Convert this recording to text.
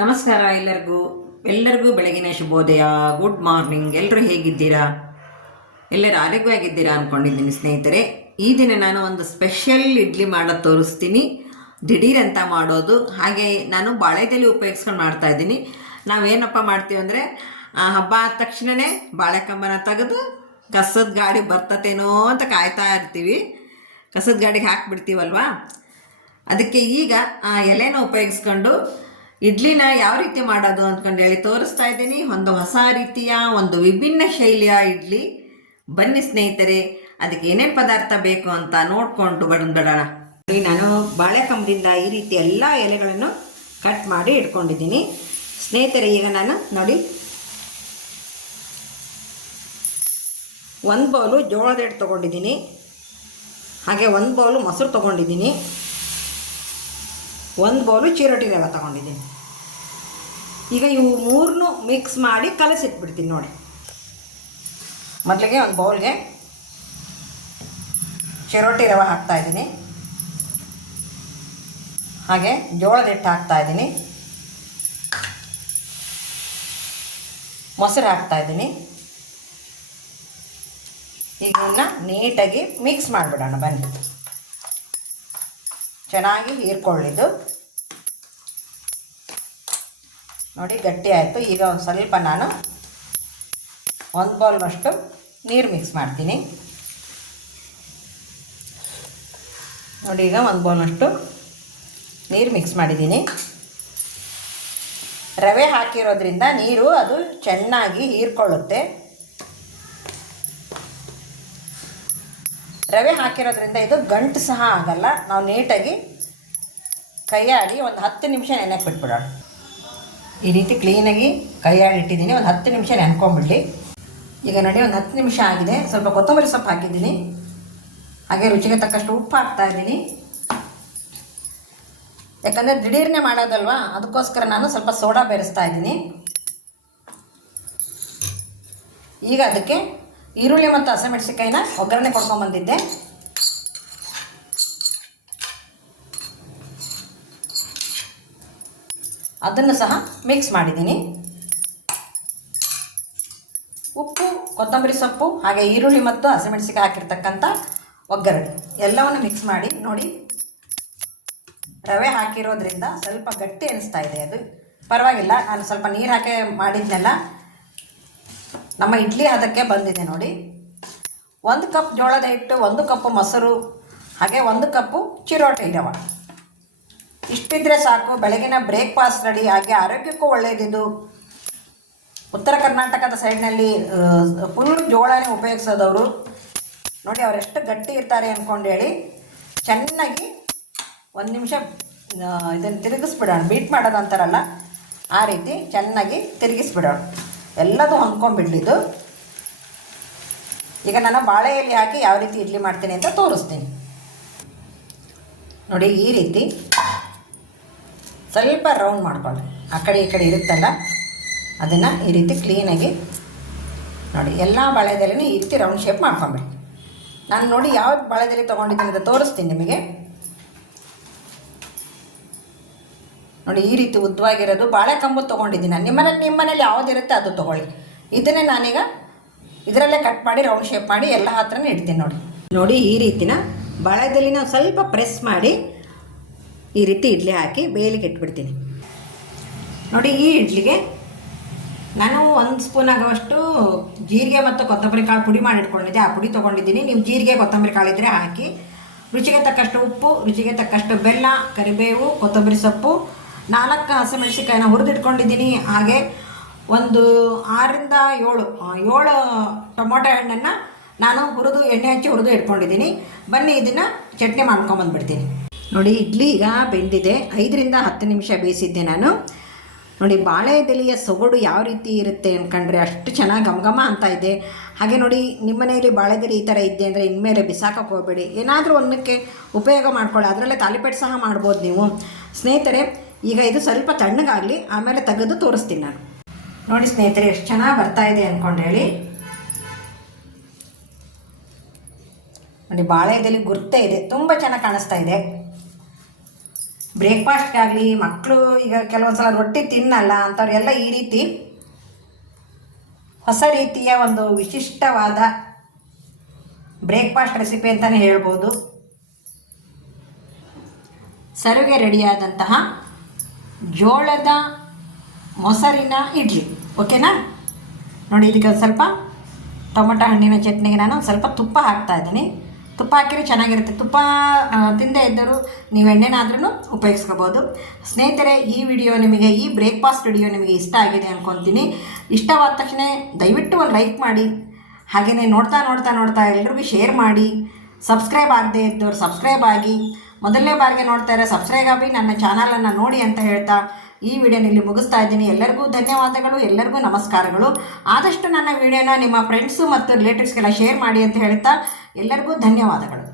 ನಮಸ್ಕಾರ ಎಲ್ಲರಿಗೂ ಬೆಳಗಿನ ಶುಭೋದಯ. Good morning. ಎಲ್ಲರೂ ಹೇಗಿದ್ದೀರಾ? ಎಲ್ಲರೂ ಆರೋಗ್ಯವಾಗಿದ್ದೀರಾ ಅಂದ್ಕೊಂಡಿದ್ದೀನಿ ಸ್ನೇಹಿತರೆ. ಈ ದಿನ ನಾನು ಒಂದು ಸ್ಪೆಷಲ್ ಇಡ್ಲಿ ಮಾಡೋದು ತೋರಿಸ್ತೀನಿ. ದಿಢೀರ್ ಅಂತ ಮಾಡೋದು. ಹಾಗೆ ನಾನು ಬಾಳೆದೆಲೆ ಉಪಯೋಗಿಸ್ಕೊಂಡು ಮಾಡ್ತಾ ಇದ್ದೀನಿ. ನಾವೇನಪ್ಪ ಮಾಡ್ತೀವಿ ಅಂದರೆ ಹಬ್ಬ ಆದ ತಕ್ಷಣವೇ ಬಾಳೆಕಂಬನ ತೆಗೆದು ಕಸದ ಗಾಡಿ ಬರ್ತತೇನೋ ಅಂತ ಕಾಯ್ತಾ ಇರ್ತೀವಿ. ಕಸದ ಗಾಡಿಗೆ ಹಾಕಿಬಿಡ್ತೀವಲ್ವಾ, ಅದಕ್ಕೆ ಈಗ ಆ ಎಲೆನ ಉಪಯೋಗಿಸ್ಕೊಂಡು ಇಡ್ಲಿನ ಯಾವ ರೀತಿ ಮಾಡೋದು ಅಂದ್ಕೊಂಡು ಹೇಳಿ ತೋರಿಸ್ತಾ ಇದ್ದೀನಿ. ಒಂದು ಹೊಸ ರೀತಿಯ ಒಂದು ವಿಭಿನ್ನ ಶೈಲಿಯ ಇಡ್ಲಿ. ಬನ್ನಿ ಸ್ನೇಹಿತರೆ, ಅದಕ್ಕೆ ಏನೇನು ಪದಾರ್ಥ ಬೇಕು ಅಂತ ನೋಡಿಕೊಂಡು ಬಿಡೋಣ. ನಾನು ಬಾಳೆಕಂಬದಿಂದ ಈ ರೀತಿ ಎಲ್ಲ ಎಲೆಗಳನ್ನು ಕಟ್ ಮಾಡಿ ಇಟ್ಕೊಂಡಿದ್ದೀನಿ ಸ್ನೇಹಿತರೆ. ಈಗ ನಾನು ನೋಡಿ, ಒಂದು ಬೌಲು ಜೋಳದ ಹಿಟ್ಟು ತೊಗೊಂಡಿದ್ದೀನಿ, ಹಾಗೆ ಒಂದು ಬೌಲು ಮೊಸರು ತೊಗೊಂಡಿದ್ದೀನಿ, ಒಂದು ಬೌಲು ಚಿರೋಟಿ ರವೆ ತೊಗೊಂಡಿದ್ದೀನಿ. ಈಗ ಇವು ಮೂರನ್ನೂ ಮಿಕ್ಸ್ ಮಾಡಿ ಕಲಸಿಟ್ಬಿಡ್ತೀನಿ ನೋಡಿ. ಮೊದಲಿಗೆ ಒಂದು ಬೌಲ್ಗೆ ಚಿರೋಟಿ ರವೆ ಹಾಕ್ತಾಯಿದ್ದೀನಿ, ಹಾಗೆ ಜೋಳದ ಹಿಟ್ಟು ಹಾಕ್ತಾಯಿದ್ದೀನಿ, ಮೊಸರು ಹಾಕ್ತಾಯಿದ್ದೀನಿ. ಈಗ ಇವನ್ನ ನೀಟಾಗಿ ಮಿಕ್ಸ್ ಮಾಡಿಬಿಡೋಣ ಬನ್ನಿ. ಚೆನ್ನಾಗಿ ಹೀರ್ಕೊಳ್ಳಿದ್ದು ನೋಡಿ, ಗಟ್ಟಿ ಆಯಿತು. ಈಗ ಒಂದು ಸ್ವಲ್ಪ ನಾನು ಒಂದು ಬೌಲ್ನಷ್ಟು ನೀರು ಮಿಕ್ಸ್ ಮಾಡ್ತೀನಿ ನೋಡಿ. ಈಗ ಒಂದು ಬೌಲ್ನಷ್ಟು ನೀರು ಮಿಕ್ಸ್ ಮಾಡಿದ್ದೀನಿ. ರವೆ ಹಾಕಿರೋದ್ರಿಂದ ನೀರು ಅದು ಚೆನ್ನಾಗಿ ಹೀರ್ಕೊಳ್ಳುತ್ತೆ. ರವೆ ಹಾಕಿರೋದ್ರಿಂದ ಇದು ಗಂಟು ಸಹ ಆಗಲ್ಲ. ನಾವು ನೀಟಾಗಿ ಕೈಯಾಡಿ ಒಂದು 10 ನಿಮಿಷ ನೆನೆಕ್ಕೆ ಬಿಟ್ಬಿಡೋಣ. ಈ ರೀತಿ ಕ್ಲೀನಾಗಿ ಕೈಯಾಡಿ ಇಟ್ಟಿದ್ದೀನಿ. ಒಂದು 10 ನಿಮಿಷ ನೆನ್ಕೊಂಬಿಡಲಿ. ಈಗ ನೋಡಿ, ಒಂದು 10 ನಿಮಿಷ ಆಗಿದೆ. ಸ್ವಲ್ಪ ಕೊತ್ತಂಬರಿ ಸೊಪ್ಪು ಹಾಕಿದ್ದೀನಿ, ಹಾಗೆ ರುಚಿಗೆ ತಕ್ಕಷ್ಟು ಉಪ್ಪು ಹಾಕ್ತಾಯಿದ್ದೀನಿ. ಯಾಕಂದರೆ ದಿಢೀರ್ನೇ ಮಾಡೋದಲ್ವಾ, ಅದಕ್ಕೋಸ್ಕರ ನಾನು ಸ್ವಲ್ಪ ಸೋಡಾ ಬೆರೆಸ್ತಾ ಇದ್ದೀನಿ. ಈಗ ಅದಕ್ಕೆ ಈರುಳ್ಳಿ ಮತ್ತು ಹಸಿಮೆಣಸಿನಕಾಯಿನ ಒಗ್ಗರಣೆ ಕೊಡ್ಕೊಂಬಂದಿದ್ದೆ, ಅದನ್ನು ಸಹ ಮಿಕ್ಸ್ ಮಾಡಿದ್ದೀನಿ. ಉಪ್ಪು, ಕೊತ್ತಂಬರಿ ಸೊಪ್ಪು, ಹಾಗೆ ಈರುಳ್ಳಿ ಮತ್ತು ಹಸಿಮೆಣಸಿನಕಾಯಿ ಹಾಕಿರ್ತಕ್ಕಂಥ ಒಗ್ಗರಣೆ ಎಲ್ಲವನ್ನು ಮಿಕ್ಸ್ ಮಾಡಿ ನೋಡಿ. ರವೆ ಹಾಕಿರೋದ್ರಿಂದ ಸ್ವಲ್ಪ ಗಟ್ಟಿ ಅನಿಸ್ತಾ ಇದೆ. ಅದು ಪರವಾಗಿಲ್ಲ, ನಾನು ಸ್ವಲ್ಪ ನೀರು ಹಾಕಿ ಮಾಡಿದ್ನೆಲ್ಲ ನಮ್ಮ ಇಡ್ಲಿ ಅದಕ್ಕೆ ಬಂದಿದೆ ನೋಡಿ. 1 ಕಪ್ ಜೋಳದ ಹಿಟ್ಟು, 1 ಕಪ್ ಮೊಸರು, ಹಾಗೆ 1 ಕಪ್ಪು ಚಿರೋಟಿ ರವೆ, ಇಷ್ಟಿದ್ರೆ ಸಾಕು. ಬೆಳಗಿನ ಬ್ರೇಕ್ಫಾಸ್ಟ್ ರೆಡಿ. ಹಾಗೆ ಆರೋಗ್ಯಕ್ಕೂ ಒಳ್ಳೆಯದಿದು. ಉತ್ತರ ಕರ್ನಾಟಕದ ಸೈಡ್ನಲ್ಲಿ ಫುಲ್ ಜೋಳನೇ ಉಪಯೋಗಿಸೋದವರು ನೋಡಿ. ಅವರೆಷ್ಟು ಗಟ್ಟಿ ಇರ್ತಾರೆ ಅಂದ್ಕೊಂಡು ಹೇಳಿ ಚೆನ್ನಾಗಿ 1 ನಿಮಿಷ ಇದನ್ನು ತಿರುಗಿಸ್ಬಿಡೋಣ. ಬೀಟ್ ಮಾಡೋದು ಅಂತಾರಲ್ಲ, ಆ ರೀತಿ ಚೆನ್ನಾಗಿ ತಿರುಗಿಸ್ಬಿಡೋಣ. ಎಲ್ಲದೂ ಹೊಂದ್ಕೊಂಡ್ಬಿಡ್ಲಿದ್ದು. ಈಗ ನಾನು ಬಾಳೆ ಎಲೆ ಹಾಕಿ ಯಾವ ರೀತಿ ಇಡ್ಲಿ ಮಾಡ್ತೀನಿ ಅಂತ ತೋರಿಸ್ತೀನಿ ನೋಡಿ. ಈ ರೀತಿ ಸ್ವಲ್ಪ ರೌಂಡ್ ಮಾಡ್ಕೊಳ್ಳಿ. ಆ ಕಡೆ ಈ ಕಡೆ ಇರುತ್ತಲ್ಲ, ಅದನ್ನು ಈ ರೀತಿ ಕ್ಲೀನಾಗಿ ನೋಡಿ. ಎಲ್ಲ ಬಾಳೆದೆಲೆನೂ ಈ ರೀತಿ ರೌಂಡ್ ಶೇಪ್ ಮಾಡ್ಕೊಂಬಿಡಿ. ನಾನು ನೋಡಿ ಯಾವ್ದು ಬಾಳೆದೆಲೆ ತೊಗೊಂಡಿದ್ದೀನಿ ಅಂತ ತೋರಿಸ್ತೀನಿ ನಿಮಗೆ ನೋಡಿ. ಈ ರೀತಿ ಉದ್ದವಾಗಿರೋದು ಬಾಳೆಕಂಬು ತೊಗೊಂಡಿದ್ದೀನಿ. ನಿಮ್ಮನೇಲಿ ಯಾವುದಿರುತ್ತೆ ಅದು ತೊಗೊಳ್ಳಿ. ಇದನ್ನೇ ನಾನೀಗ ಇದರಲ್ಲೇ ಕಟ್ ಮಾಡಿ ರೌಂಡ್ ಶೇಪ್ ಮಾಡಿ ಎಲ್ಲ ಹತ್ರನೇ ಇಡ್ತೀನಿ ನೋಡಿ. ಈ ರೀತಿನ ಬಾಳೆದೆಲೆನ ಸ್ವಲ್ಪ ಪ್ರೆಸ್ ಮಾಡಿ ಈ ರೀತಿ ಇಡ್ಲಿ ಹಾಕಿ ಬೇಯಲಿಕ್ಕೆ ಇಟ್ಬಿಡ್ತೀನಿ ನೋಡಿ. ಈ ಇಡ್ಲಿಗೆ ನಾನು 1 ಸ್ಪೂನ್ ಆಗುವಷ್ಟು ಜೀರಿಗೆ ಮತ್ತು ಕೊತ್ತಂಬರಿ ಕಾಳು ಪುಡಿ ಮಾಡಿ ಇಟ್ಕೊಂಡಿದ್ದೆ, ಆ ಪುಡಿ ತೊಗೊಂಡಿದ್ದೀನಿ. ನೀವು ಜೀರಿಗೆ ಕೊತ್ತಂಬರಿ ಕಾಳು ಇದ್ದರೆ ಹಾಕಿ. ರುಚಿಗೆ ತಕ್ಕಷ್ಟು ಉಪ್ಪು, ರುಚಿಗೆ ತಕ್ಕಷ್ಟು ಬೆಲ್ಲ, ಕರಿಬೇವು, ಕೊತ್ತಂಬರಿ ಸೊಪ್ಪು, 4 ಹಸಿಮೆಣಸಿನಕಾಯಿನ ಹುರಿದಿಟ್ಕೊಂಡಿದ್ದೀನಿ. ಹಾಗೆ ಒಂದು 6ರಿಂದ 7 ಟೊಮೊಟೊ ಹಣ್ಣನ್ನು ನಾನು ಎಣ್ಣೆ ಹಚ್ಚಿ ಹುರಿದು ಇಟ್ಕೊಂಡಿದ್ದೀನಿ. ಬನ್ನಿ ಇದನ್ನು ಚಟ್ನಿ ಮಾಡ್ಕೊಂಬಂದ್ಬಿಡ್ತೀನಿ ನೋಡಿ. ಇಡ್ಲಿ ಈಗ ಬೆಂದಿದೆ. 5ರಿಂದ 10 ನಿಮಿಷ ಬೇಯಿಸಿದ್ದೆ ನಾನು ನೋಡಿ. ಬಾಳೆದೆಲೆಯ ಸೊಗಡು ಯಾವ ರೀತಿ ಇರುತ್ತೆ ಅಂದ್ಕೊಂಡ್ರೆ ಅಷ್ಟು ಚೆನ್ನಾಗಿ ಘಮ ಅಂತ ಇದೆ. ಹಾಗೆ ನೋಡಿ, ನಿಮ್ಮ ಮನೆಯಲ್ಲಿ ಬಾಳೆದೆಲೆ ಈ ಥರ ಇದ್ದೆ ಅಂದರೆ ಇನ್ಮೇಲೆ ಬಿಸಾಕಕ್ಕೆ ಹೋಗಬೇಡಿ. ಏನಾದರೂ ಒಂದಕ್ಕೆ ಉಪಯೋಗ ಮಾಡ್ಕೊಳ್ಳಿ. ಅದರಲ್ಲೇ ತಾಲಿಪೇಟು ಸಹ ಮಾಡ್ಬೋದು ನೀವು ಸ್ನೇಹಿತರೆ. ಈಗ ಇದು ಸ್ವಲ್ಪ ತಣ್ಣಗಾಗಲಿ, ಆಮೇಲೆ ತೆಗೆದು ತೋರಿಸ್ತೀನಿ ನಾನು ನೋಡಿ. ಸ್ನೇಹಿತರೆ, ಎಷ್ಟು ಚೆನ್ನಾಗಿ ಬರ್ತಾಯಿದೆ ಅಂದ್ಕೊಂಡು ಹೇಳಿ ನೋಡಿ. ಬಾಳೆದೆಲೆ ಗುರ್ತೇ ಇದೆ, ತುಂಬ ಚೆನ್ನಾಗಿ ಕಾಣಿಸ್ತಾ ಇದೆ ಬ್ರೇಕ್ಫಾಸ್ಟ್ಗಾಗಲಿ, ಮಕ್ಕಳು ಈಗ ಕೆಲವೊಂದು ಸಲ ರೊಟ್ಟಿ ತಿನ್ನಲ್ಲ ಅಂಥವ್ರೆಲ್ಲ ಈ ರೀತಿ ಹೊಸ ರೀತಿಯ ಒಂದು ವಿಶಿಷ್ಟವಾದ ಬ್ರೇಕ್ಫಾಸ್ಟ್ ರೆಸಿಪಿ ಅಂತಲೇ ಹೇಳ್ಬೋದು. ಸರ್ವ್ಗೆ ರೆಡಿಯಾದಂತಹ ಜೋಳದ ಮೊಸರಿನ ಇಡ್ಲಿ. ಓಕೆನಾ? ನೋಡಿ, ಇದಕ್ಕೆ ಒಂದು ಸ್ವಲ್ಪ ಟೊಮೊಟೊ ಹಣ್ಣಿನ ಚಟ್ನಿಗೆ ನಾನು ಒಂದು ಸ್ವಲ್ಪ ತುಪ್ಪ ಹಾಕ್ತಾಯಿದ್ದೀನಿ. ತುಪ್ಪ ಹಾಕಿದ್ರೆ ಚೆನ್ನಾಗಿರುತ್ತೆ. ತುಪ್ಪ ತಿಂದೇ ಇದ್ದರೂ ನೀವು ಎಣ್ಣೆನಾದ್ರೂ ಉಪಯೋಗಿಸ್ಕೋಬೋದು. ಸ್ನೇಹಿತರೆ, ಈ ಬ್ರೇಕ್ಫಾಸ್ಟ್ ವಿಡಿಯೋ ನಿಮಗೆ ಇಷ್ಟ ಆಗಿದೆ ಅಂದ್ಕೊತೀನಿ. ಇಷ್ಟವಾದ ತಕ್ಷಣ ದಯವಿಟ್ಟು ಒಂದು ಲೈಕ್ ಮಾಡಿ. ಹಾಗೆಯೇ ನೋಡ್ತಾ ಎಲ್ರಿಗೂ ಶೇರ್ ಮಾಡಿ. ಸಬ್ಸ್ಕ್ರೈಬ್ ಆಗದೆ ಇದ್ದವ್ರು ಸಬ್ಸ್ಕ್ರೈಬ್ ಆಗಿ, ಮೊದಲನೇ ಬಾರಿಗೆ ನೋಡ್ತಾ ಇರೋ ಸಬ್ಸ್ಕ್ರೈಬ್ ಆಗಿ ನನ್ನ ಚಾನಲನ್ನು ನೋಡಿ ಅಂತ ಹೇಳ್ತಾ ಈ ವಿಡಿಯೋನ ಇಲ್ಲಿ ಮುಗಿಸ್ತಾ ಇದ್ದೀನಿ. ಎಲ್ಲರಿಗೂ ಧನ್ಯವಾದಗಳು, ಎಲ್ಲರಿಗೂ ನಮಸ್ಕಾರಗಳು. ಆದಷ್ಟು ನನ್ನ ವಿಡಿಯೋನ ನಿಮ್ಮ ಫ್ರೆಂಡ್ಸು ಮತ್ತು ರಿಲೇಟಿವ್ಸ್ಗೆಲ್ಲ ಶೇರ್ ಮಾಡಿ ಅಂತ ಹೇಳ್ತಾ ಎಲ್ಲರಿಗೂ ಧನ್ಯವಾದಗಳು.